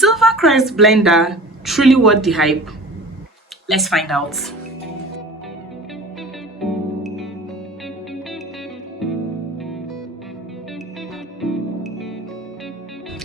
Is Silvercrest Blender truly worth the hype? Let's find out.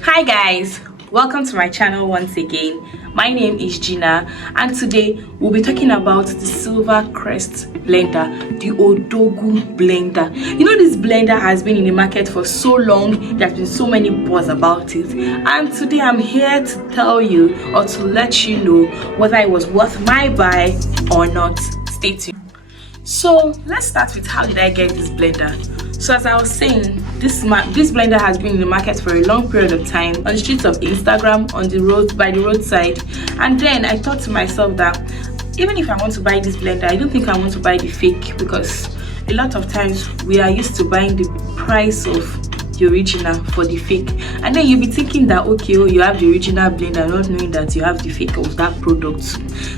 Hi guys, welcome to my channel once again. My name is Gina and today we'll be talking about the Silvercrest Blender, the Odogu blender. You know, this blender has been in the market for so long, there's been so many buzz about it, and today I'm here to tell you or to let you know whether it was worth my buy or not. Stay tuned. So let's start with how did I get this blender. So as I was saying, this blender has been in the market for a long period of time on the streets of Instagram, on the road, by the roadside. And then I thought to myself that even if I want to buy this blender, I don't think I want to buy the fake, because a lot of times we are used to buying the price of the original for the fake, and then you'll be thinking that okay, oh, you have the original blender, not knowing that you have the fake of that product.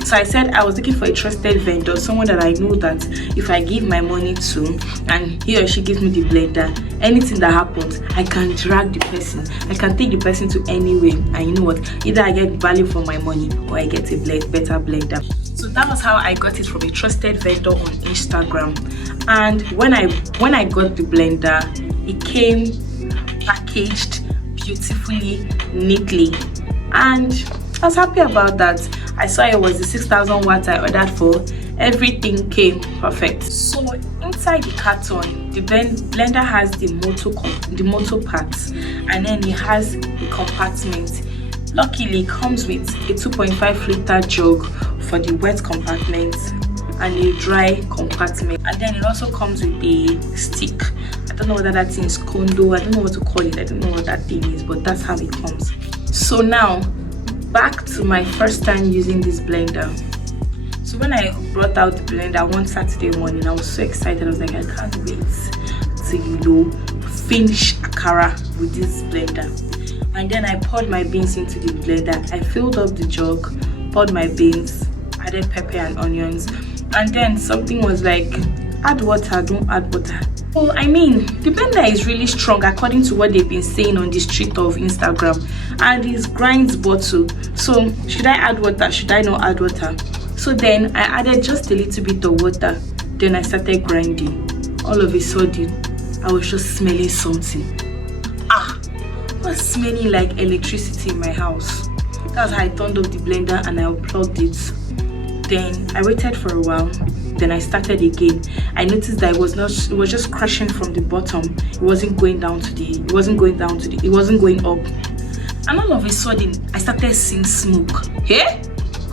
So I said I was looking for a trusted vendor, someone that I know that if I give my money to and he or she gives me the blender, anything that happens, I can drag the person, I can take the person to anywhere, and you know what, either I get value for my money or I get a better blender. So that was how I got it, from a trusted vendor on Instagram. And when I got the blender, it came packaged beautifully, neatly, and I was happy about that. I saw it was the 6,000 watts I ordered for. Everything came perfect. So inside the carton, the blender has the motor parts, and then it has the compartment. Luckily, it comes with a 2.5 liter jug for the wet compartment and a dry compartment, and then it also comes with a stick. I don't know whether that thing is condo, I don't know what to call it, I don't know what that thing is, but that's how it comes. So now back to my first time using this blender. So when I brought out the blender one Saturday morning, I was so excited. I was like, I can't wait to finish akara with this blender. And then I poured my beans into the blender. I filled up the jug, poured my beans, added pepper and onions, and then something was like, add water, don't add water. Well, I mean, the blender is really strong according to what they've been saying on the street of Instagram, and it grinds bottle. So should I add water, should I not add water? So then I added just a little bit of water, then I started grinding. All of a sudden I was just smelling something. I was smelling like electricity in my house. That's how I turned off the blender and I unplugged it. Then I waited for a while, then I started again. I noticed that it was just crashing from the bottom. It wasn't going up. And all of a sudden I started seeing smoke. Hey,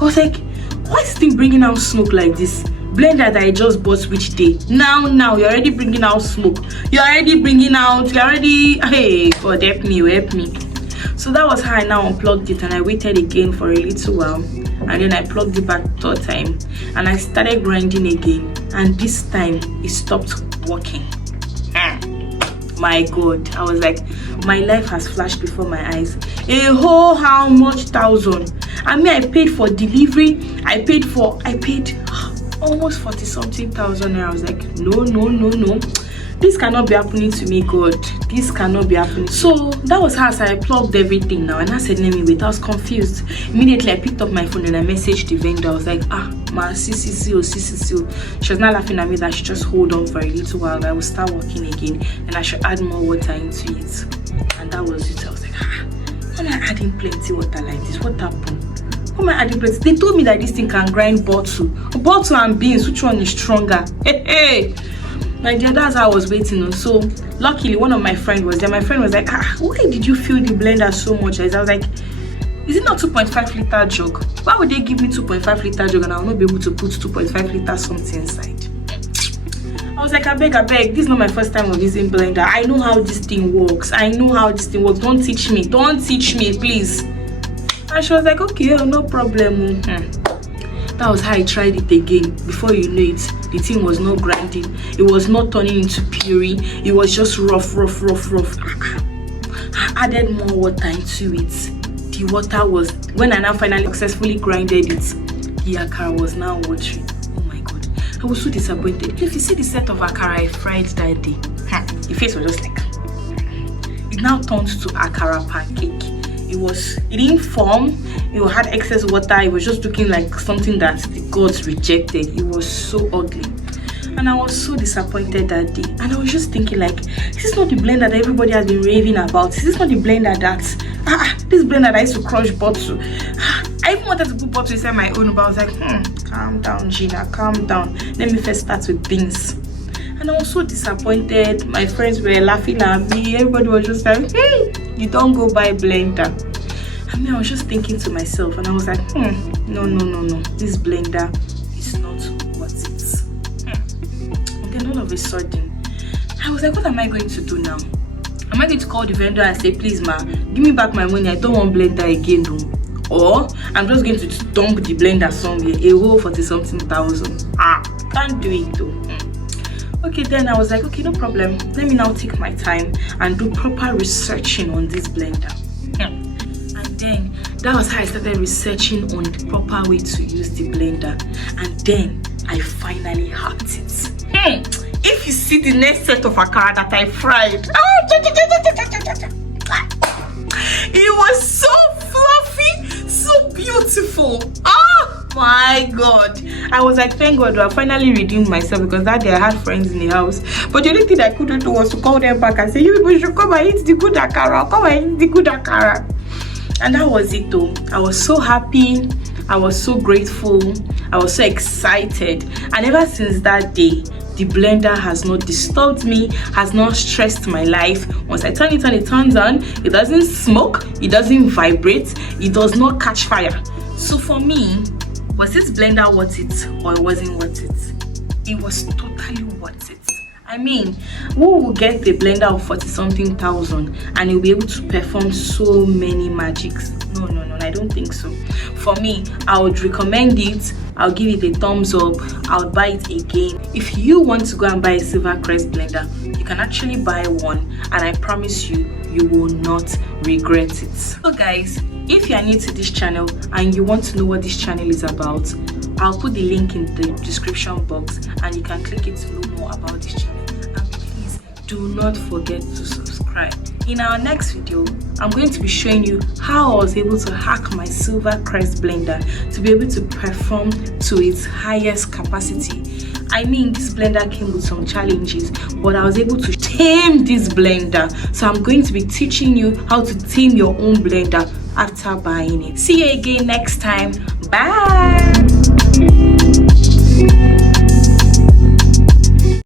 I was like, why is this thing bringing out smoke like this? Blender that I just bought which day? Now you're already bringing out smoke. Hey, God help me. So that was how I now unplugged it, and I waited again for a little while, and then I plugged it back third time, and I started grinding again, and this time it stopped working. My God, I was like, my life has flashed before my eyes. How much thousand? I mean, I paid for delivery, I paid almost 40 something thousand. I was like, no, this cannot be happening to me, God. This cannot be happening. So that was how I plugged everything now, and I said, let me wait. I was confused. Immediately I picked up my phone and I messaged the vendor. I was like, my CCC. She was not laughing at me that she just hold on for a little while, I will start working again and I should add more water into it. And that was it. I was like, why am I adding plenty water like this? What happened? Why am I adding plenty? They told me that this thing can grind bottle and beans. Which one is stronger? Hey. My dear, that's how I was waiting. So luckily one of my friends was there. My friend was like, why did you fill the blender so much? I was like, is it not 2.5 liter jug? Why would they give me 2.5 liter jug and I will not be able to put 2.5 liter something inside? I was like, I beg, this is not my first time of using blender. I know how this thing works. Don't teach me, please. And she was like, okay, no problem. That was how I tried it again. Before you know it, the thing was not grinding. It was not turning into puree. It was just rough. I added more water into it. The water was, when I now finally successfully grinded it, the akara was now watering. Oh my God, I was so disappointed. If you see the set of akara I fried that day, the face was just like, it now turned to akara pancake. it didn't form. It had excess water. It was just looking like something that the gods rejected. It was so ugly, and I was so disappointed that day. And I was just thinking, like, this is not the blender that everybody has been raving about. This is not the blender that this blender that I used to crush bottle. I even wanted to put bottle inside my own, but I was like, calm down, Gina, calm down. Let me first start with beans. And I was so disappointed. My friends were laughing at me. Everybody was just like, you don't go buy blender. I mean, I was just thinking to myself, and I was like, no. This blender is not worth it. And then all of a sudden, I was like, what am I going to do now? Am I going to call the vendor and say, please, ma, give me back my money? I don't want blender again, though. Or I'm just going to dump the blender somewhere, a whole 40-something thousand. Can't do it though. Okay, then I was like, okay, no problem. Let me now take my time and do proper researching on this blender. And then that was how I started researching on the proper way to use the blender. And then I finally hacked it. If you see the next set of akara that I fried, it was so fluffy, so beautiful. Oh my god. I was like, thank god I finally redeemed myself, because that day I had friends in the house, but the only thing I couldn't do was to call them back and say, you people should come and eat the good akara, come and eat the good akara. And that was it though. I was so happy, I was so grateful, I was so excited. And ever since that day, the blender has not disturbed me, has not stressed my life. Once I turn it on, it turns on. It doesn't smoke, it doesn't vibrate, it does not catch fire. So for me, was this blender worth it or it wasn't worth it? It was totally worth it. I mean, who will get the blender of 40-something thousand and you'll be able to perform so many magics? No, I don't think so. For me, I would recommend it. I'll give it a thumbs up. I would buy it again. If you want to go and buy a Silvercrest blender, you can actually buy one, and I promise you, you will not regret it. So guys, if you are new to this channel and you want to know what this channel is about, I'll put the link in the description box and you can click it to know more about this channel. And please do not forget to subscribe. In our next video, I'm going to be showing you how I was able to hack my Silvercrest blender to be able to perform to its highest capacity. I mean, this blender came with some challenges, but I was able to tame this blender. So I'm going to be teaching you how to tame your own blender after buying it. See you again next time. Bye.